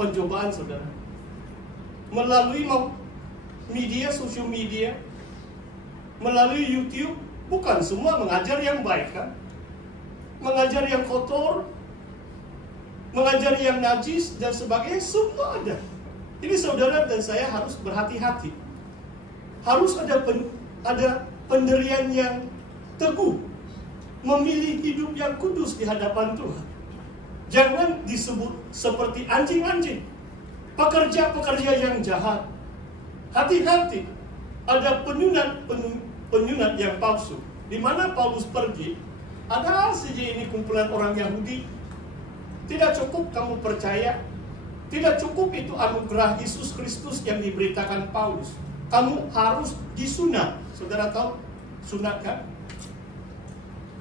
pencobaan, saudara. Melalui media, sosial media, melalui YouTube, bukan semua mengajar yang baik, kan? Mengajar yang kotor, mengajar yang najis, dan sebagainya, semua ada. Ini saudara dan saya harus berhati-hati. Harus ada pendirian yang teguh, memilih hidup yang kudus di hadapan Tuhan. Jangan disebut seperti anjing-anjing, pekerja-pekerja yang jahat. Hati-hati, ada penyunat yang palsu. Di mana Paulus pergi, ada saja ini kumpulan orang Yahudi. Tidak cukup kamu percaya, tidak cukup itu anugerah Yesus Kristus yang diberitakan Paulus. Kamu harus disunat. Saudara tahu sunat, kan?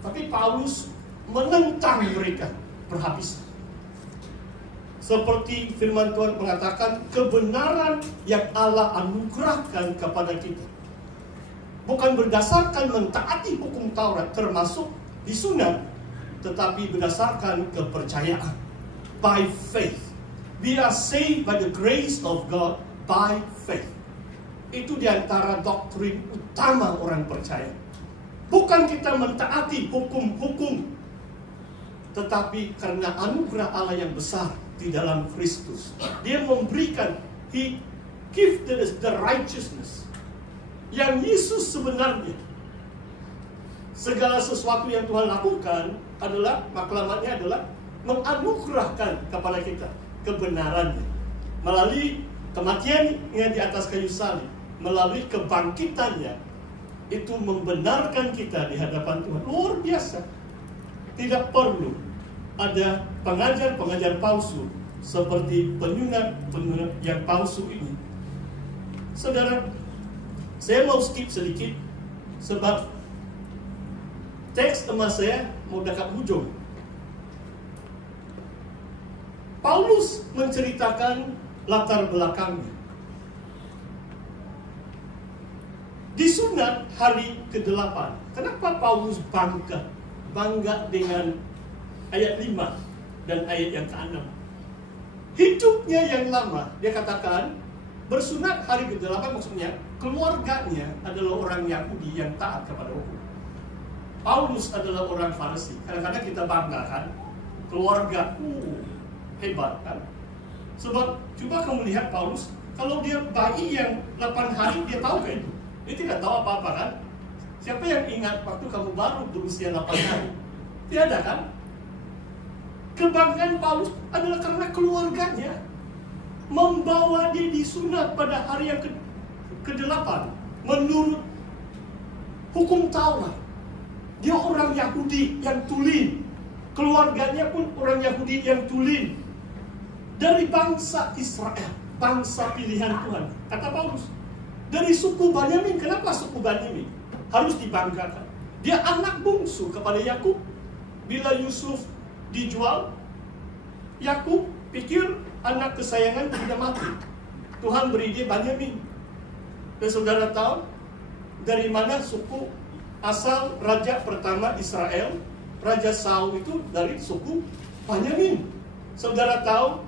Tapi Paulus menentang mereka berhabisan. Seperti firman Tuhan mengatakan, kebenaran yang Allah anugerahkan kepada kita bukan berdasarkan mentaati hukum Taurat, termasuk disunat, tetapi berdasarkan kepercayaan. By faith. We are saved by the grace of God by faith. Itu diantara doktrin utama orang percaya. Bukan kita mentaati hukum-hukum, tetapi karena anugerah Allah yang besar di dalam Kristus, Dia memberikan, He give us the righteousness yang Yesus sebenarnya. Segala sesuatu yang Tuhan lakukan adalah, maklamatnya adalah menganugerahkan kepada kita kebenarannya melalui kematiannya di atas kayu salib, melalui kebangkitannya. Itu membenarkan kita di hadapan Tuhan. Luar biasa. Tidak perlu ada pengajar-pengajar palsu seperti penyunat yang palsu ini. Saudara, saya mau skip sedikit sebab teks emas saya mau dekat ujung. Paulus menceritakan latar belakangnya. Disunat hari ke-8. Kenapa Paulus bangga dengan ayat 5 dan ayat yang ke-6? Hidupnya yang lama, dia katakan, bersunat hari ke-8 maksudnya keluarganya adalah orang Yahudi yang taat kepada hukum. Paulus adalah orang Farisi. Kadang-kadang kita banggakan keluarga, hebat, kan? Sebab coba kamu lihat Paulus, kalau dia bayi yang 8 hari, dia tahu kan itu? Dia tidak tahu apa-apa, kan? Siapa yang ingat waktu kamu baru berusia 8 hari? Tiada, kan? Kebanggaan Paulus adalah karena keluarganya membawa dia disunat pada hari yang ke-8 menurut hukum Taurat. Dia orang Yahudi yang tulen. Keluarganya pun orang Yahudi yang tulen. Dari bangsa Israel, bangsa pilihan Tuhan. Kata Paulus, dari suku Benyamin. Kenapa suku Benyamin harus dibanggakan? Dia anak bungsu kepada Yakub. Bila Yusuf dijual, Yakub pikir anak kesayangan tidak mati. Tuhan beri dia Benyamin. Dan saudara tahu dari mana suku asal raja pertama Israel? Raja Saul itu dari suku Benyamin. Saudara tahu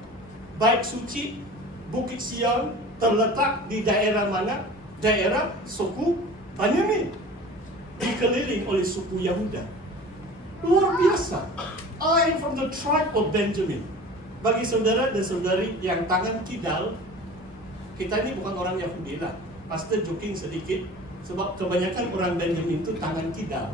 Bait Suci Bukit Sion terletak di daerah mana? Daerah suku Benyamin, dikeliling oleh suku Yahuda. Luar biasa. I am from the tribe of Benjamin. Bagi saudara dan saudari yang tangan kidal, kita ini bukan orang Yahudi lah. Pastor joking sedikit, sebab kebanyakan orang Benjamin itu tangan kidal.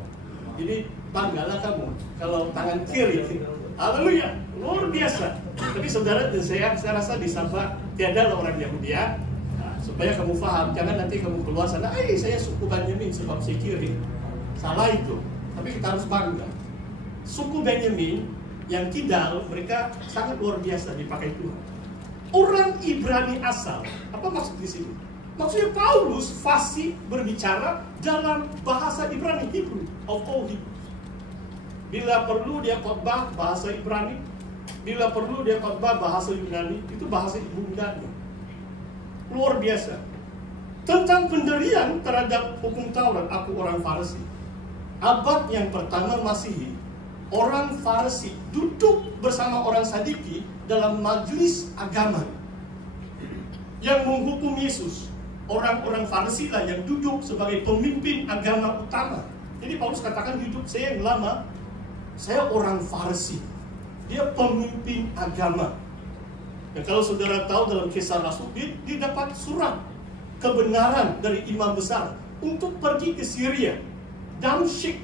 Jadi banggalah kamu kalau tangan kiri. Haleluya, luar biasa. Tapi saudara dan saya rasa di Sabah tiada orang Yahudi, ya. Nah, supaya kamu paham, jangan nanti kamu keluar sana, saya suku Benyamin sebab saya kiri. Salah itu. Tapi kita harus bangga. Suku Benyamin yang kidal, mereka sangat luar biasa dipakai Tuhan. Orang Ibrani asal. Apa maksud di sini? Maksudnya Paulus fasih berbicara dalam bahasa Ibrani, Hebrew, of all Hebrew. Bila perlu dia khotbah bahasa Ibrani, bila perlu dia khotbah bahasa Yunani, itu bahasa ibundanya. Luar biasa. Tentang pendirian terhadap hukum Taurat, aku orang Farisi. Abad yang pertama Masihi, orang Farisi duduk bersama orang Sadiki dalam majelis agama yang menghukum Yesus. Orang-orang Farisi lah yang duduk sebagai pemimpin agama utama. Jadi Paulus katakan hidup saya yang lama, saya orang Farisi. Dia pemimpin agama. Dan kalau saudara tahu dalam Kisah Rasul, dia dapat surat kebenaran dari imam besar untuk pergi ke Syria, Damsyik,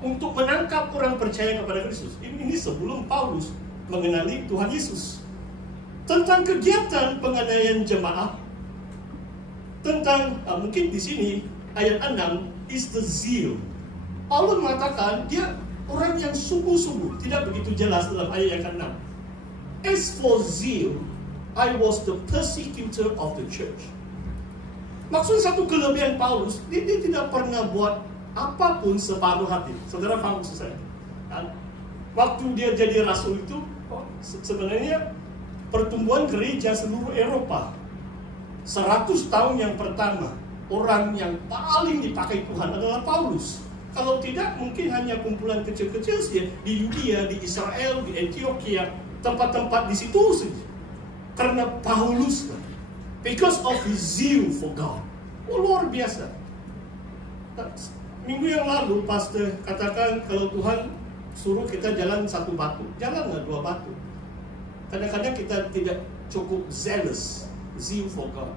untuk menangkap orang percaya kepada Kristus. Ini sebelum Paulus mengenali Tuhan Yesus. Tentang kegiatan penganiayaan jemaah, tentang mungkin di sini ayat 6 is the zeal. Paulus mengatakan dia orang yang sungguh-sungguh, tidak begitu jelas dalam ayat yang ke-6. As for zeal, I was the persecutor of the church. Maksudnya satu kelebihan Paulus, dia tidak pernah buat apapun separuh hati. Saudara paham maksud saya? Waktu dia jadi rasul itu, sebenarnya pertumbuhan gereja seluruh Eropa 100 tahun yang pertama, orang yang paling dipakai Tuhan adalah Paulus. Kalau tidak, mungkin hanya kumpulan kecil-kecil saja di Yudea, di Israel, di Antioquia, tempat-tempat di situ saja. Karena Paulus, because of his zeal for God. Luar biasa. Minggu yang lalu, pastor katakan kalau Tuhan suruh kita jalan 1 batu, jalanlah 2 batu. Kadang-kadang kita tidak cukup zealous, zeal for God.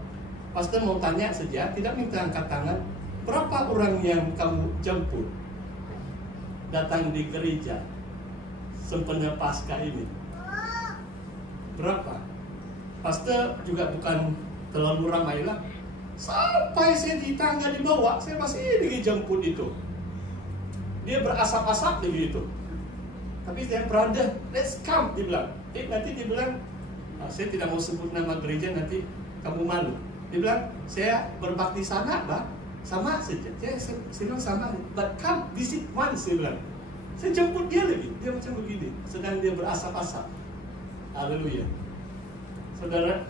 Pastor mau tanya saja, tidak minta angkat tangan. Berapa orang yang kamu jemput datang di gereja sempena Paskah ini? Berapa? Pastor juga bukan terlalu ramai lah. Sampai saya di tangga dibawa, saya masih dijemput itu. Dia berasap-asap begitu. Tapi saya brother, let's come, dia bilang. Nanti dia bilang, saya tidak mau sebut nama gereja, nanti kamu malu. Dia bilang, saya berbakti sana, Bang. Sama saja. Saya bilang sama. But come visit once, dia bilang. Saya jemput dia lagi. Dia macam begini. Sedang dia berasap-asap. Haleluya. Saudara,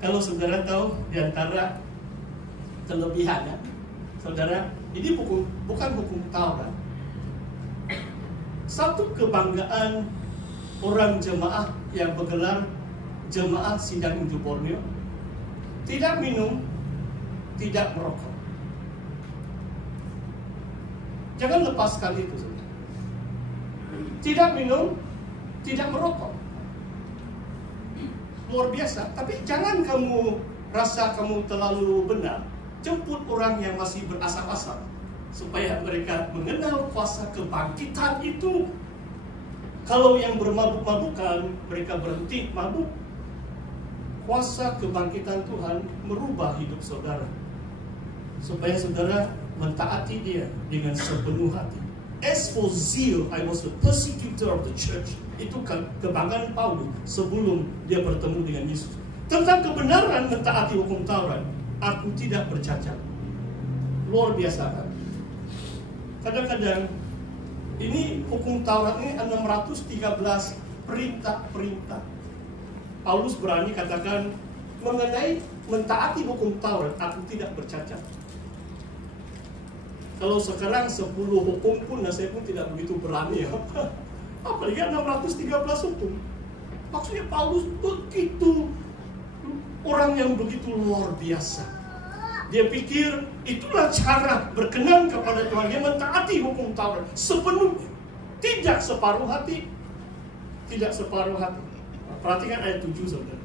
kalau saudara tahu di antara kelebihannya, saudara, ini bukan hukum Taurat. Satu kebanggaan orang jemaah yang bergelar jemaah sidang Injil Borneo, tidak minum, tidak merokok. Jangan lepaskan itu, saudara. Tidak minum, tidak merokok. Luar biasa. Tapi jangan kamu rasa kamu terlalu benar. Jemput orang yang masih berasap-asap, supaya mereka mengenal kuasa kebangkitan itu. Kalau yang bermabuk-mabukan, mereka berhenti mabuk. Kuasa kebangkitan Tuhan merubah hidup saudara, supaya saudara mentaati dia dengan sepenuh hati. As for zeal, I was the persecutor of the church. Itu kebanggaan Paulus sebelum dia bertemu dengan Yesus. Tentang kebenaran mentaati hukum Taurat, aku tidak bercacat. Luar biasa kan? Kadang-kadang ini hukum Taurat ini 613 perintah-perintah. Paulus berani katakan mengenai mentaati hukum Taurat, aku tidak bercacat. Kalau sekarang 10 hukum pun, saya pun tidak begitu berani ya. Apalagi 613 hukum. Maksudnya Paulus begitu orang yang begitu luar biasa. Dia pikir itulah cara berkenan kepada Tuhan. Dia mentaati hukum Taurat sepenuhnya, tidak separuh hati, tidak separuh hati. Perhatikan ayat 7, saudara.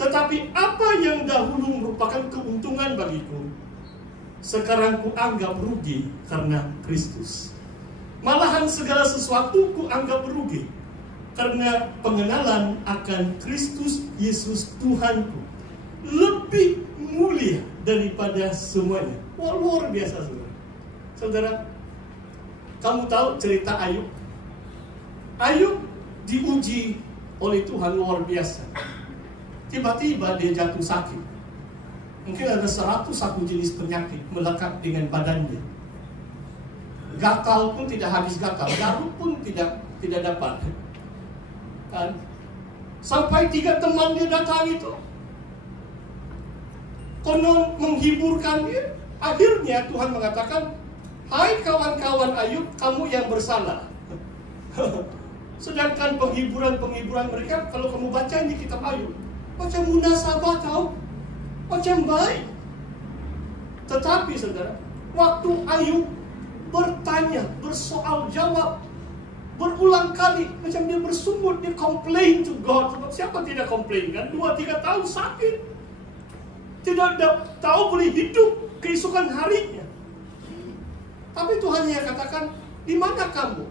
Tetapi apa yang dahulu merupakan keuntungan bagiku, sekarang kuanggap rugi karena Kristus. Malahan segala sesuatu kuanggap rugi karena pengenalan akan Kristus Yesus Tuhanku lebih mulia daripada semuanya. Wah, luar biasa, saudara. Saudara, kamu tahu cerita Ayub? Ayub diuji oleh Tuhan luar biasa. Tiba-tiba dia jatuh sakit. Mungkin ada 101 jenis penyakit melekat dengan badannya. Gatal pun tidak habis gatal, garuk pun tidak dapat. Sampai 3 teman dia datang itu, konon menghiburkan dia. Akhirnya Tuhan mengatakan, hai kawan-kawan Ayub, kamu yang bersalah. Sedangkan penghiburan mereka, kalau kamu baca ini kitab Ayub, macam munasabah tahu, macam baik. Tetapi saudara, waktu Ayub bertanya, bersoal jawab, berulang kali, macam dia bersungut, dia complain to God. Sebab siapa tidak complain kan? 2-3 tahun sakit, tidak tahu boleh hidup keesokan harinya. Tapi Tuhan yang katakan, di mana kamu?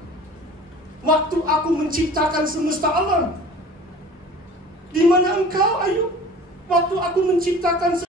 Waktu aku menciptakan semesta alam, di mana engkau Ayub? Waktu aku menciptakan